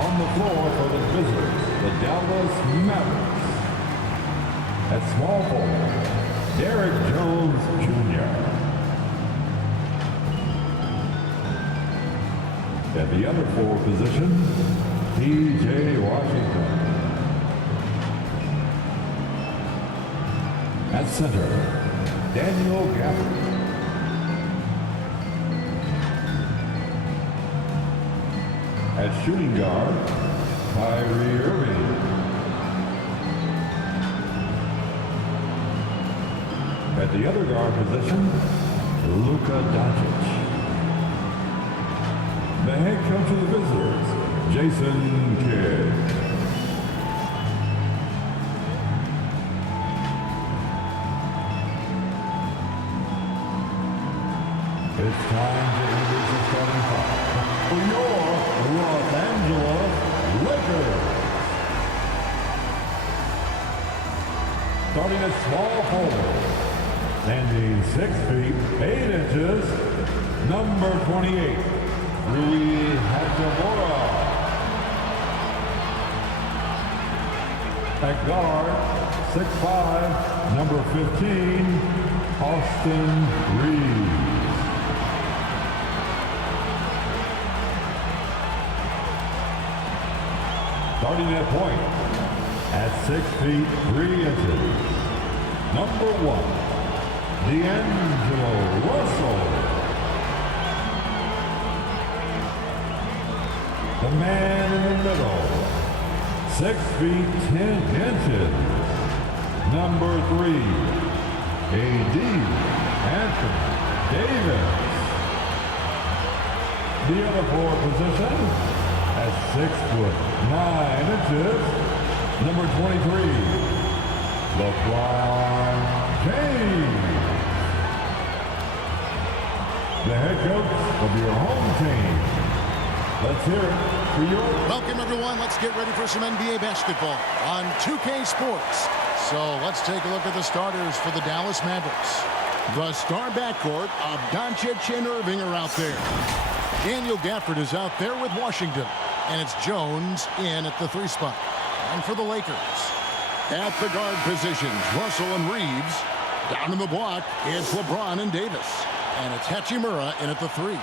On the floor for the visitors, the Dallas Mavericks. At small forward, Derek Jones Jr. At the other forward position, P.J. Washington. At center, Daniel Gafford. At shooting guard, Kyrie Irving. At the other guard position, Luka Doncic. The head coach of the visitors, Jason Kidd. It's time to introduce the starting five for your Los Angeles Lakers. Starting at small forward, standing 6 feet 8 inches, number 28, Rui Hachimura. At guard, 6'5", number 15, Austin Reeves. Starting at point, at 6 feet 3 inches, number 1, D'Angelo Russell. The man in the middle, 6 feet 10 inches, number 3, A.D. Anthony Davis. The other forward position, at 6'9" number 23, LeBron James. The head coach of your home team. Let's hear it for your... Welcome, everyone. Let's get ready for some NBA basketball on 2K Sports. So let's take a look at the starters for the Dallas Mavericks. The star backcourt of Doncic and Irving are out there. Daniel Gafford is out there with Washington. And it's Jones in at the 3 spot. And for the Lakers, at the guard positions, Russell and Reeves. Down in the block, it's LeBron and Davis. And it's Hachimura in at the 3.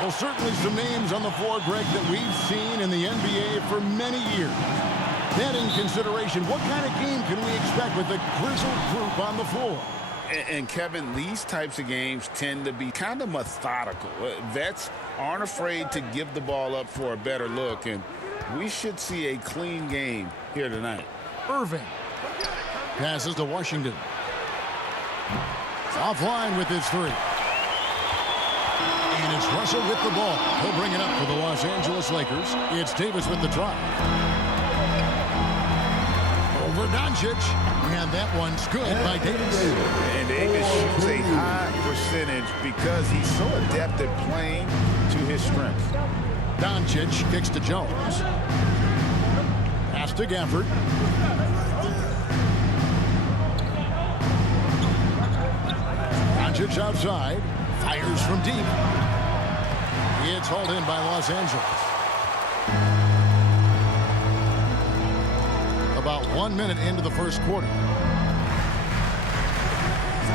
Well, certainly some names on the floor, Greg, that we've seen in the NBA for many years. That in consideration, what kind of game can we expect with the grizzled group on the floor? And Kevin, these types of games tend to be kind of methodical. Vets aren't afraid to give the ball up for a better look, and we should see a clean game here tonight. Irving passes to Washington. Offline with his 3. And it's Russell with the ball. He'll bring it up for the Los Angeles Lakers. It's Davis with the drive. Over Doncic. And that one's good by Davis. And Davis shoots a high percentage because he's so adept at playing to his strengths. Doncic kicks to Jones. Pass to Gafford. Doncic outside. Fires from deep. It's hauled in by Los Angeles. About 1 minute into the first quarter.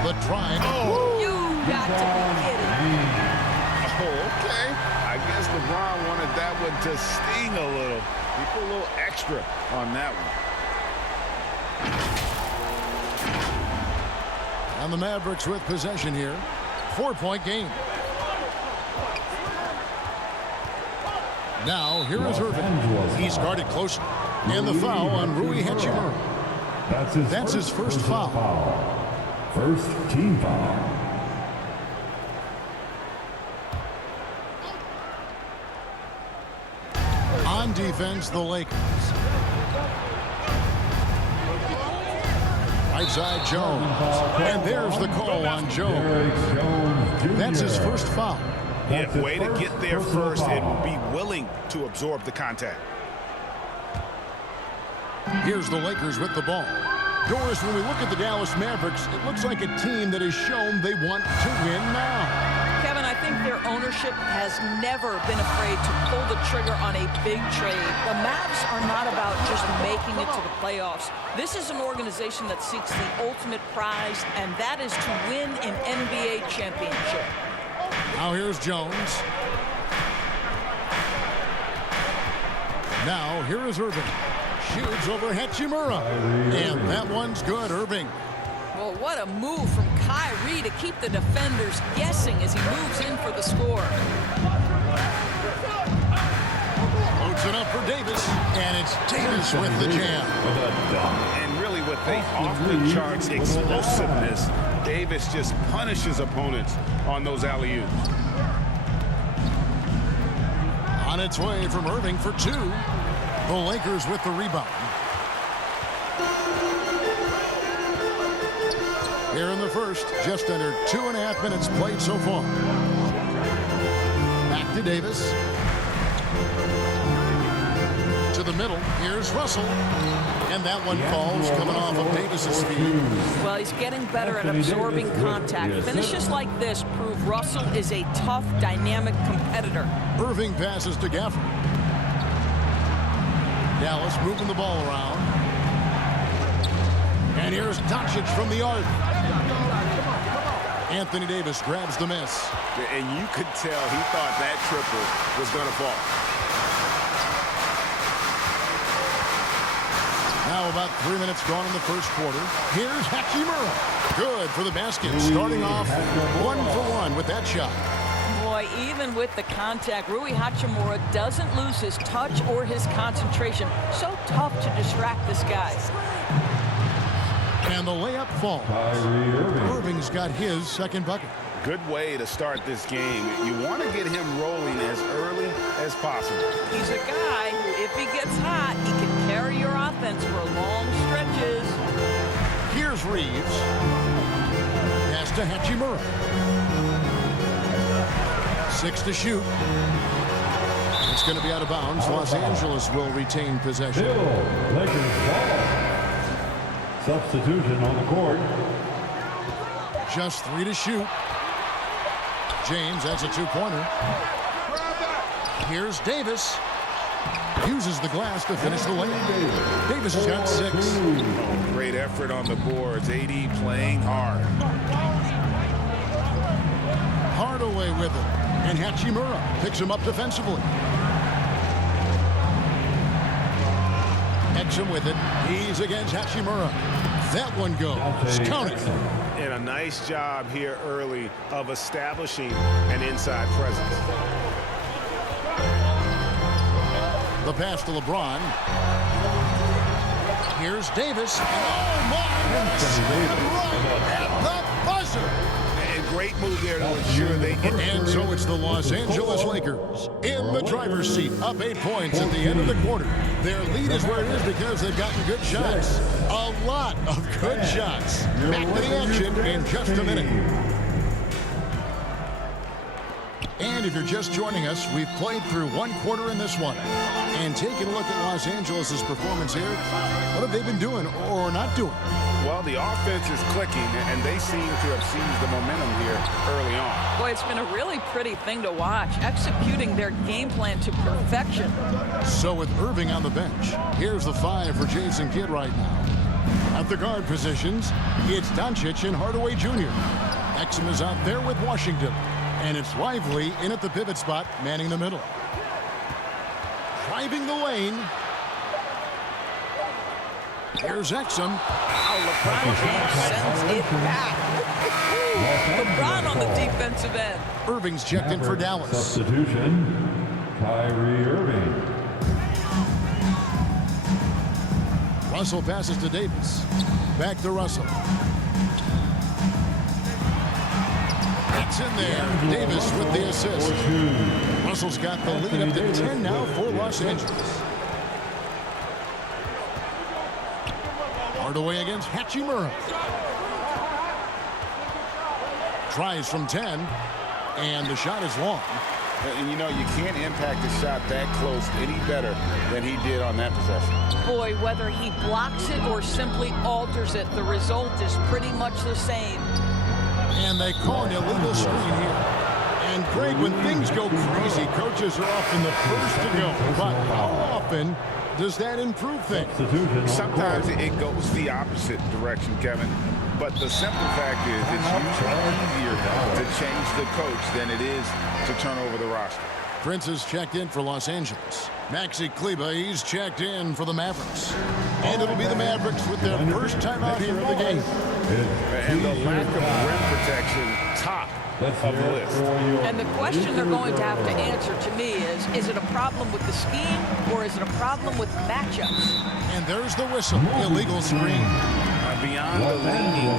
The drive. Oh, you got to be kidding me. Oh, okay. I guess LeBron wanted that one to sting a little. He put a little extra on that one. And the Mavericks with possession here. 4-point game. Now, here is Irving. He's guarded closely. And the foul on Rui Hachimura. That's his first foul. First team foul. On defense, the Lakers. Right side, Jones. And there's the call on Jones. That's his first foul. Yeah, way to get there first and be willing to absorb the contact. Here's the Lakers with the ball. Doris, when we look at the Dallas Mavericks, it looks like a team that has shown they want to win now. Kevin, I think they're their ownership has never been afraid to pull the trigger on a big trade. The Mavs are not about just making it to the playoffs. This is an organization that seeks the ultimate prize, and that is to win an NBA championship. Now here's Jones. Now here is Irving. Shoots over Hachimura. And that one's good, Irving. Well, what a move from Kyrie to keep the defenders guessing as he moves in for the score. Loads it up for Davis, and it's Davis with the jam. And really with the off-the-charts explosiveness, Davis just punishes opponents on those alley-oops. On its way from Irving for two. The Lakers with the rebound. Here in the first, just under 2.5 minutes played so far. Back to Davis. To the middle. Here's Russell. And that one falls coming off of Davis's speed. Well, he's getting better at absorbing contact. Finishes like this prove Russell is a tough, dynamic competitor. Irving passes to Gafford. Dallas moving the ball around. And here's Doncic from the arc. Anthony Davis grabs the miss. And you could tell he thought that triple was going to fall. Now about 3 minutes gone in the first quarter. Here's Hachimura. Good for the basket. Starting off 1 for 1 with that shot. Boy, even with the contact, Rui Hachimura doesn't lose his touch or his concentration. So tough to distract this guy. And the layup falls. Irving's got his second bucket. Good way to start this game. You want to get him rolling as early as possible. He's a guy who, if he gets hot, he can carry your offense for long stretches. Here's Reeves. Pass to Hachimura. 6 to shoot. It's going to be out of bounds. Los Angeles will retain possession. Lakers ball. Substitution on the court. Just 3 to shoot. James, that's a two-pointer. Here's Davis. Uses the glass to finish the layup. Davis has got 6. Oh, great effort on the boards. AD playing hard. Hardaway with it. And Hachimura picks him up defensively. Exum with it. He's against Hachimura. That one goes. Count it. And a nice job here early of establishing an inside presence. The pass to LeBron. Here's Davis. Oh, my! At the buzzer. Great move there to ensure they get. And so it's the Los Angeles Lakers in the driver's seat, up 8 points at the end of the quarter. Their lead is where it is because they've gotten good shots. A lot of good shots. Back to the action in just a minute. And if you're just joining us, we've played through 1 quarter in this one. And taking a look at Los Angeles' performance here, what have they been doing or not doing? Well, the offense is clicking, and they seem to have seized the momentum here early on. Boy, it's been a really pretty thing to watch, executing their game plan to perfection. So with Irving on the bench, here's the 5 for Jason Kidd right now. At the guard positions, it's Doncic and Hardaway Jr. Exum is out there with Washington. And it's Lively in at the pivot spot, manning the middle. Driving the lane. Here's Exum. Oh, LeBron James sends it back. LeBron on the defensive end. Irving's checked in for Dallas. Substitution, Kyrie Irving. Russell passes to Davis. Back to Russell. It's in there. Davis with the assist. Russell's got the lead up to 10 now for Los Angeles. Hardaway against Hachimura. Tries from 10. And the shot is long. And, you know, you can't impact a shot that close any better than he did on that possession. Boy, whether he blocks it or simply alters it, the result is pretty much the same. And they call an illegal screen here. And Greg, when things go crazy, coaches are often the first to go. But how often does that improve things? Sometimes it goes the opposite direction, Kevin. But the simple fact is it's usually easier to change the coach than it is to turn over the roster. Prince is checked in for Los Angeles. Maxi Kleber, he's checked in for the Mavericks. And it'll be the Mavericks with their first time out here in the game. And the lack of rim protection, top of the list. And the question they're going to have to answer to me is it a problem with the scheme or is it a problem with matchups? And there's the whistle, illegal screen. Beyond the leaning,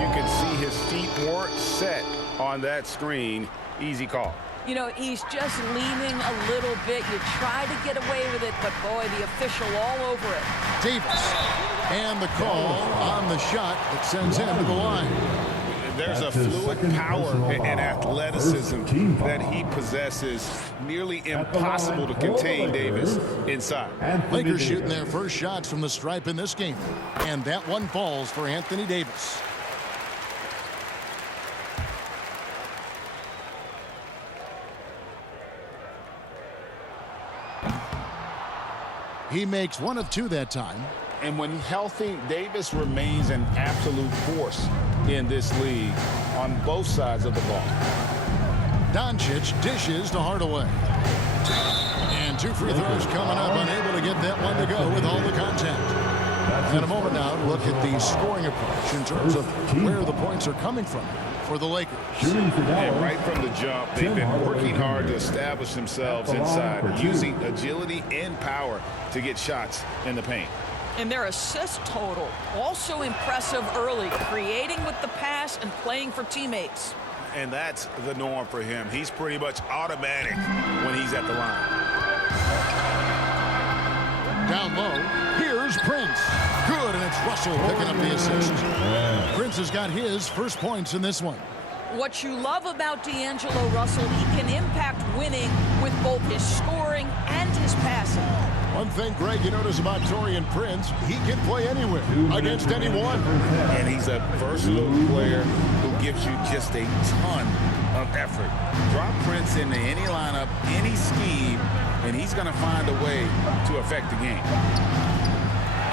you can see his feet weren't set on that screen. Easy call. You know, he's just leaning a little bit. You try to get away with it, but boy, the official all over it. Davis. And the call on the shot that sends him to the line. There's a fluid power and athleticism that he possesses. Nearly impossible to contain Davis inside. Lakers shooting their first shots from the stripe in this game. And that one falls for Anthony Davis. He makes one of two that time. And when healthy, Davis remains an absolute force in this league on both sides of the ball. Doncic dishes to Hardaway. And two free throws coming up, unable to get that one to go with all the contact. In a moment now, look at the scoring approach in terms of where the points are coming from for the Lakers. And right from the jump, they've been working hard to establish themselves inside, using agility and power to get shots in the paint. And their assist total, also impressive early, creating with the pass and playing for teammates. And that's the norm for him. He's pretty much automatic when he's at the line. Down low, here's Prince. Good, and it's Russell picking up the assist. Prince has got his first points in this one. What you love about D'Angelo Russell, he can impact winning with both his scoring and his passing. One thing, Greg, you notice about Taurean Prince, he can play anywhere, against anyone. And he's a versatile player who gives you just a ton of effort. Drop Prince into any lineup, any scheme, and he's going to find a way to affect the game.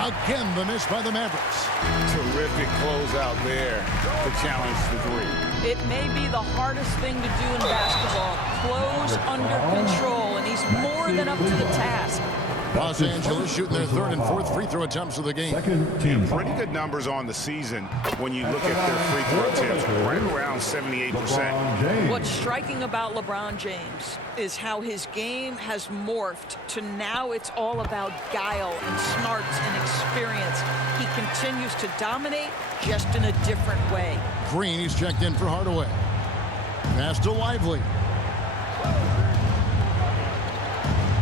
Again, the miss by the Mavericks. Terrific closeout there to challenge the three. It may be the hardest thing to do in basketball. Close under control, and he's more than up to the task. Los Angeles shooting their third and fourth free throw attempts of the game. Pretty good numbers on the season when you look at their free throw attempts, right around 78%. What's striking about LeBron James is how his game has morphed to now it's all about guile and smarts and experience. He continues to dominate, just in a different way. Green, he's checked in for Hardaway. Pass to Lively.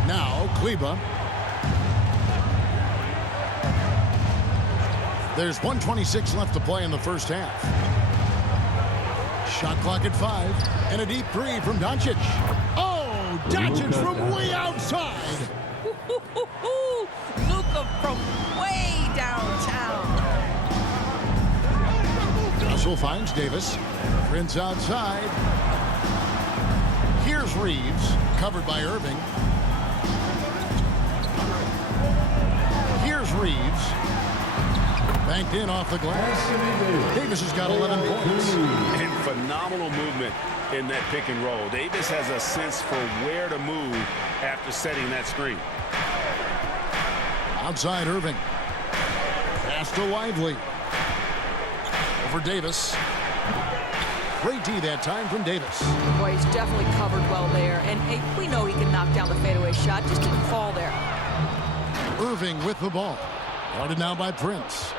Now, Kleber. There's 1:26 left to play in the first half. Shot clock at 5. And a deep three from Doncic. Oh, Doncic from way outside. Luka from way downtown. Russell finds Davis. Prince outside. Here's Reeves, covered by Irving. Here's Reeves. Banked in off the glass. Davis has got 11 points. And phenomenal movement in that pick and roll. Davis has a sense for where to move after setting that screen. Outside Irving. Pass to Lively. Over Davis. Great D that time from Davis. Boy, he's definitely covered well there. And hey, we know he can knock down the fadeaway shot. Just didn't fall there. Irving with the ball. Guarded now by Prince.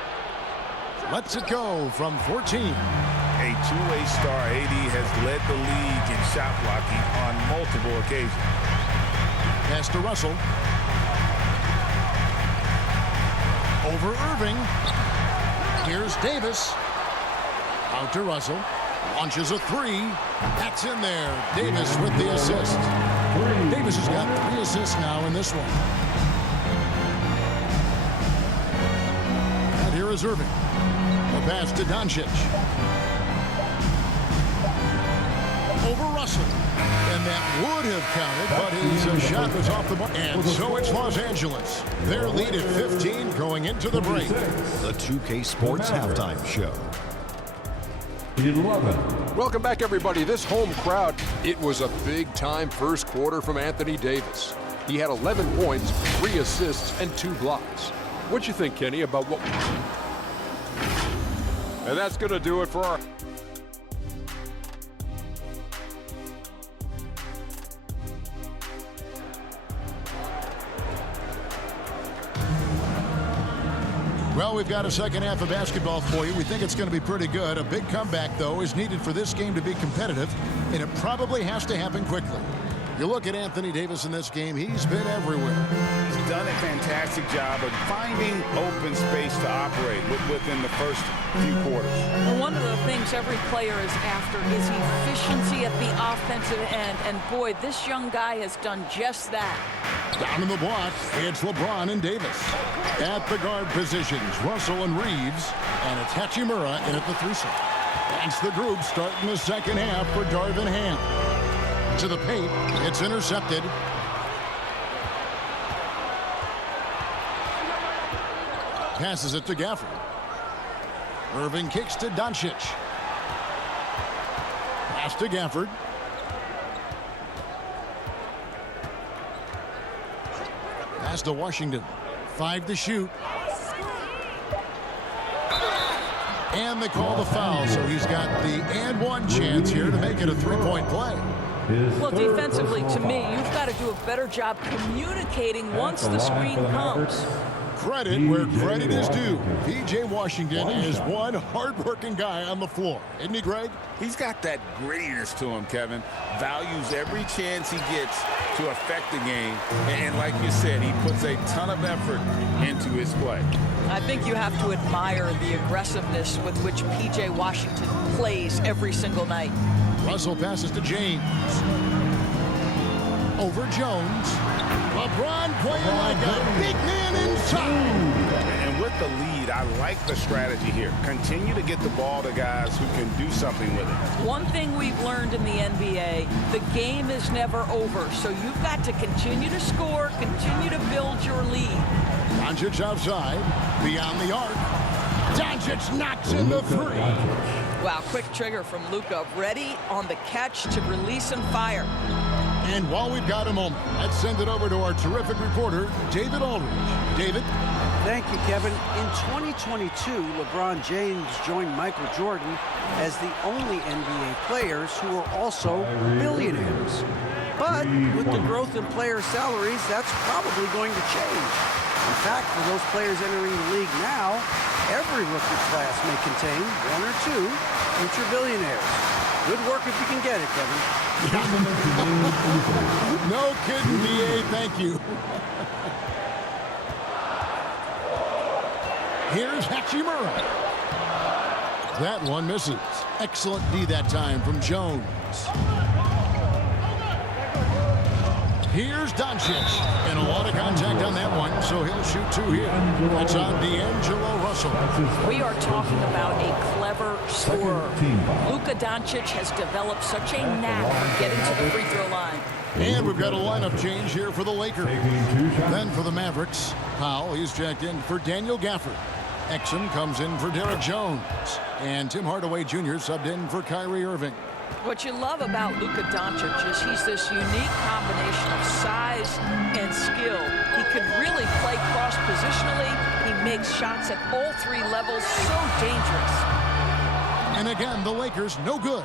Lets it go from 14. A two-way star, AD has led the league in shot blocking on multiple occasions. Pass to Russell. Over Irving. Here's Davis. Out to Russell. Launches a three. That's in there. Davis with the assist. Davis has got 3 assists now in this one. And here is Irving. The pass to Doncic. over Russell. And that would have counted, but his shot was off the mark. And so it's Los Angeles. Their lead at 15 going into the break. The 2K Sports Halftime Show. 11. Welcome back, everybody. This home crowd, it was a big-time first quarter from Anthony Davis. He had 11 points, 3 assists, and 2 blocks. What you think, Kenny, about what... And that's going to do it for our... Well, we've got a second half of basketball for you. We think it's going to be pretty good. A big comeback, though, is needed for this game to be competitive, and it probably has to happen quickly. You look at Anthony Davis in this game, he's been everywhere. He's done a fantastic job of finding open space to operate within the first few quarters. Well, one of the things every player is after is efficiency at the offensive end. And boy, this young guy has done just that. Down in the block, it's LeBron and Davis. At the guard positions, Russell and Reeves. And it's Hachimura in at the threesome. That's the group starting the second half for Darvin Ham. To the paint, it's intercepted. Passes it to Gafford. Irving kicks to Doncic. Pass to Gafford. Pass to Washington. 5 to shoot. And they call the foul, so he's got the and one chance here to make it a three-point play. Well, defensively, to me, you've got to do a better job communicating once the screen comes. Credit where credit is due. P.J. Washington is one hard-working guy on the floor. Isn't he, Greg? He's got that grittiness to him, Kevin. Values every chance he gets to affect the game. And like you said, he puts a ton of effort into his play. I think you have to admire the aggressiveness with which P.J. Washington plays every single night. Russell passes to James. Over Jones. LeBron playing like a big man inside. And with the lead, I like the strategy here. Continue to get the ball to guys who can do something with it. One thing we've learned in the NBA, the game is never over. So you've got to continue to score, continue to build your lead. Doncic outside, beyond the arc. Doncic knocks in the three. Wow, quick trigger from Luka. Ready on the catch to release and fire. And while we've got a moment, let's send it over to our terrific reporter, David Aldridge. David? Thank you, Kevin. In 2022, LeBron James joined Michael Jordan as the only NBA players who are also billionaires. But with the growth in player salaries, that's probably going to change. In fact, for those players entering the league now, every rookie class may contain 1 or 2 future billionaires. Good work if you can get it, Kevin. No kidding, B.A. Thank you. Here's Hachimura. That one misses. Excellent D that time from Jones. Here's Doncic. And a lot of contact on that one, so he'll shoot 2 here. That's on D'Angelo Russell. We are talking about a clever scorer. Luka Doncic has developed such a knack for getting to the free throw line. And we've got a lineup change here for the Lakers. Then for the Mavericks, Powell, he's checked in for Daniel Gafford. Exum comes in for Derek Jones. And Tim Hardaway Jr. subbed in for Kyrie Irving. What you love about Luka Doncic is he's this unique combination of size and skill. He could really play cross-positionally. He makes shots at all 3 levels. So dangerous. And again, the Lakers no good.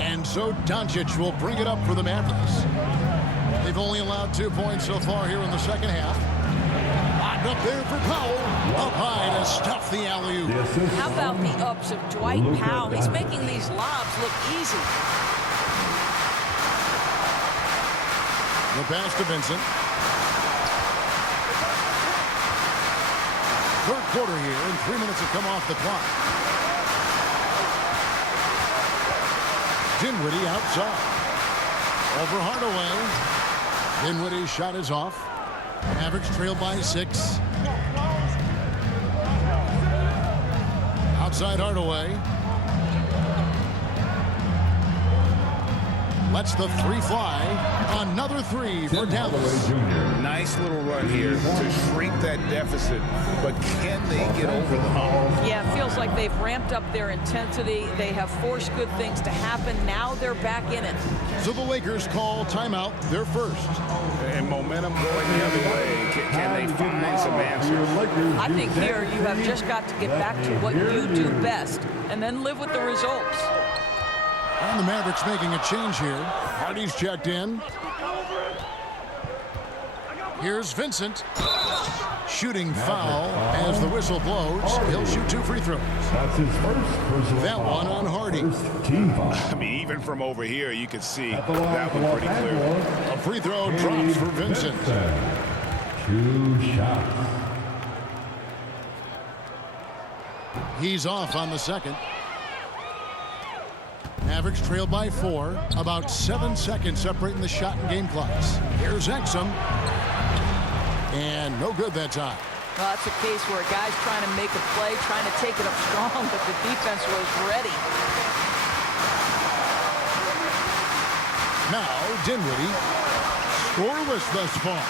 And so Doncic will bring it up for the Mavericks. They've only allowed 2 points so far here in the second half. Locked up there for Powell. Up high to stuff the alley-oop. How about the ups of Dwight Powell? He's making these lobs look easy. The pass to Vincent. Third quarter here, and 3 minutes have come off the clock. Dinwiddie outside. Over Hardaway. Dinwiddie's shot is off. Mavericks trail by 6. Outside Hardaway. Lets the three fly. Another three for Dallas. Nice little run here to shrink that deficit, but can they get over the hump? Yeah, it feels like they've ramped up their intensity. They have forced good things to happen. Now they're back in it. So the Lakers call timeout, their first. And momentum going the other way. Can they find some answers? I think here you have just got to get back to what you do best and then live with the results. And the Mavericks making a change here. Hardy's checked in. Here's Vincent. Shooting foul as the whistle blows. He'll shoot 2 free throws. That's his first personal That foul. one on Hardy. First team foul. I mean, even from over here, you can see At the line that for one Los pretty clear. Angeles, A free throw drops for Vincent. 2 shots. He's off on the second. Mavericks trail by 4. About 7 seconds separating the shot and game clocks. Here's Exum. And no good that time. Well, that's a case where a guy's trying to make a play, trying to take it up strong, but the defense was ready. Now, Dinwiddie. Scoreless thus far.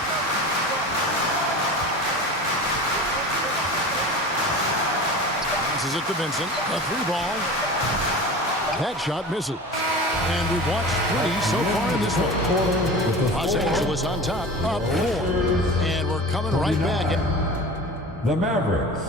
Passes it to Vincent. A 3-ball. That shot misses. And we've watched 3 so far in this one. Los Angeles on top, up 4. And we're coming right back. The Mavericks.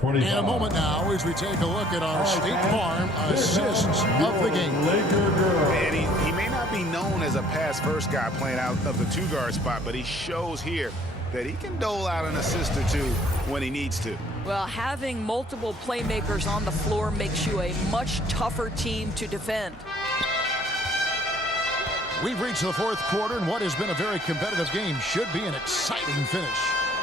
25. In a moment now as we take a look at our State Farm assists of the game. And he may not be known as a pass-first guy playing out of the 2-guard spot, but he shows here that he can dole out an assist or 2 when he needs to. Well, having multiple playmakers on the floor makes you a much tougher team to defend. We've reached the 4th quarter, and what has been a very competitive game should be an exciting finish.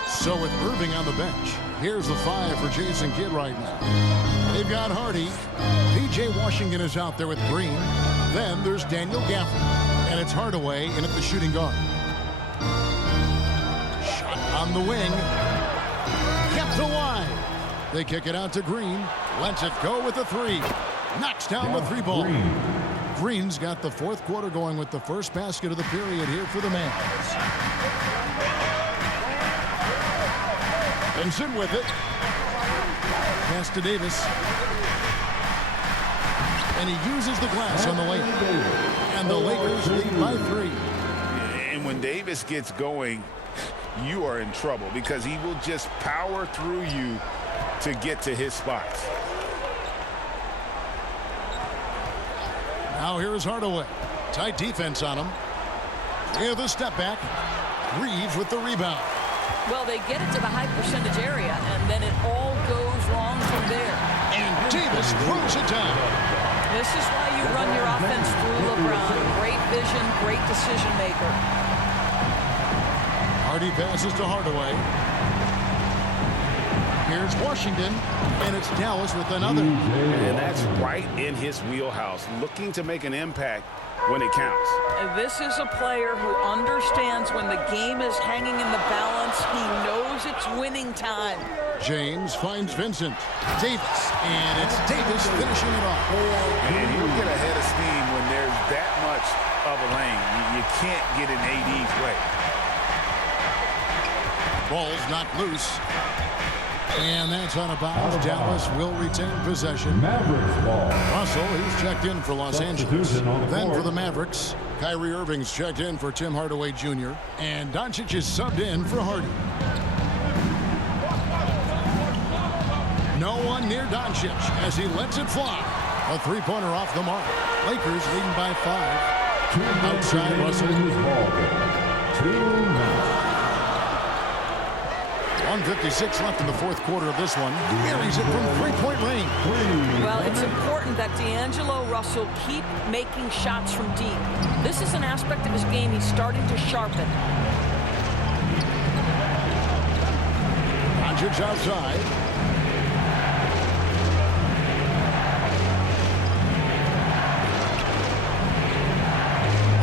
So with Irving on the bench, here's the 5 for Jason Kidd right now. They've got Hardy. P.J. Washington is out there with Green. Then there's Daniel Gafford. And it's Hardaway in at the shooting guard. Shot on the wing. Kept alive. They kick it out to Green. Lets it go with the 3. Knocks down the 3-ball. Green's got the 4th quarter going with the first basket of the period here for the Mavs. Vincent with it. Pass to Davis. And he uses the glass on the layup. And the Lakers lead by 3. And when Davis gets going, you are in trouble because he will just power through you to get to his spots. Now here's Hardaway. Tight defense on him. With a step back. Reeves with the rebound. Well, they get it to the high percentage area, and then it all goes wrong from there. And Davis throws it down. This is why you run your offense through LeBron. Great vision, great decision maker. Hardy passes to Hardaway. Here's Washington, and it's Dallas with another. And that's right in his wheelhouse, looking to make an impact when it counts. This is a player who understands when the game is hanging in the balance. He knows it's winning time. James finds Vincent. Davis, and it's Davis finishing it off. And he'll get ahead of steam when there's that much of a lane. You can't get in AD's way. Ball's not loose. And that's out of bounds. Dallas will retain possession. Mavericks ball. Russell, he's checked in for Los Angeles. Substitution on the Then court. for the Mavericks, Kyrie Irving's checked in for Tim Hardaway Jr. And Doncic is subbed in for Hardy. No one near Doncic as he lets it fly. A 3-pointer off the mark. Lakers leading by 5. Outside Russell. 1:56 left in the 4th quarter of this one. Buries it from 3-point range. Well, it's important that D'Angelo Russell keep making shots from deep. This is an aspect of his game he's starting to sharpen. Doncic outside.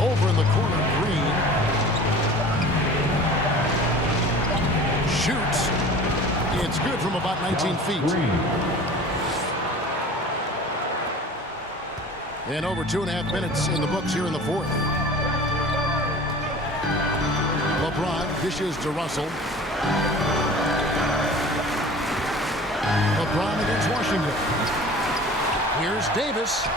Over in the corner, Green. Shoots. It's good from about 19 feet. And over 2.5 minutes in the books here in the fourth. LeBron dishes to Russell. LeBron against Washington. Here's Davis.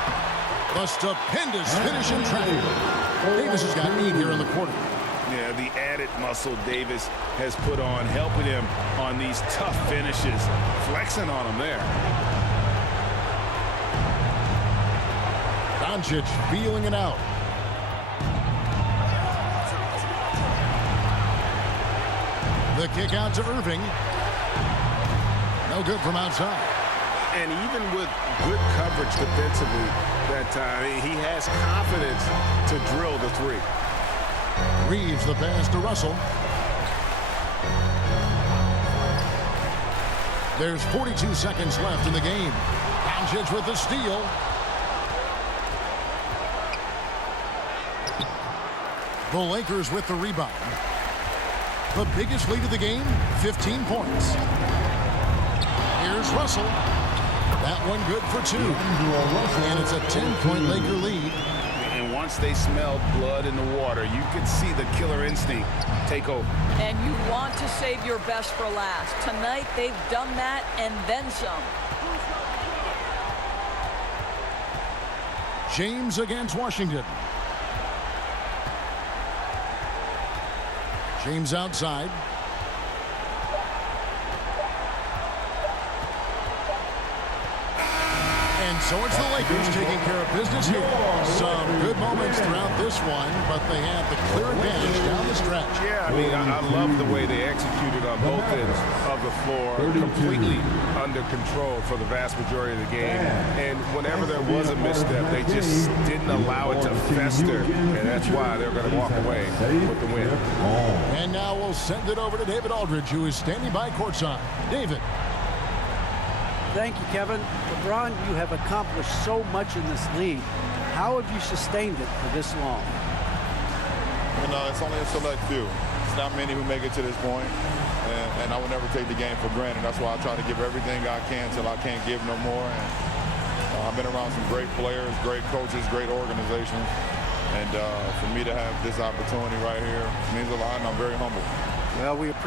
A stupendous finish in traffic. Davis has got 8 here in the quarter. Yeah, the added muscle Davis has put on, helping him on these tough finishes, flexing on him there. Doncic feeling it out. The kick out to Irving. No good from outside. And even with good coverage defensively that time, he has confidence to drill the three. Reeves the pass to Russell. There's 42 seconds left in the game. Doncic with the steal. The Lakers with the rebound. The biggest lead of the game, 15 points. Here's Russell. That one good for 2. And it's a 10-point Laker lead. And once they smelled blood in the water, you could see the killer instinct take over. And you want to save your best for last. Tonight, they've done that and then some. James against Washington. James outside. And so it's the Lakers taking care of business here. Some good moments throughout this one, but they have the clear advantage down the stretch. Yeah, I mean, I love the way they executed on both ends of the floor, completely under control for the vast majority of the game. And whenever there was a misstep, they just didn't allow it to fester, and that's why they're going to walk away with the win. And now we'll send it over to David Aldridge, who is standing by courtside. David. Thank you, Kevin. LeBron, you have accomplished so much in this league. How have you sustained it for this long? You know, it's only a select few. It's not many who make it to this point, and I will never take the game for granted. That's why I try to give everything I can till I can't give no more. And I've been around some great players, great coaches, great organizations, and for me to have this opportunity right here means a lot, and I'm very humble. Well, we appreciate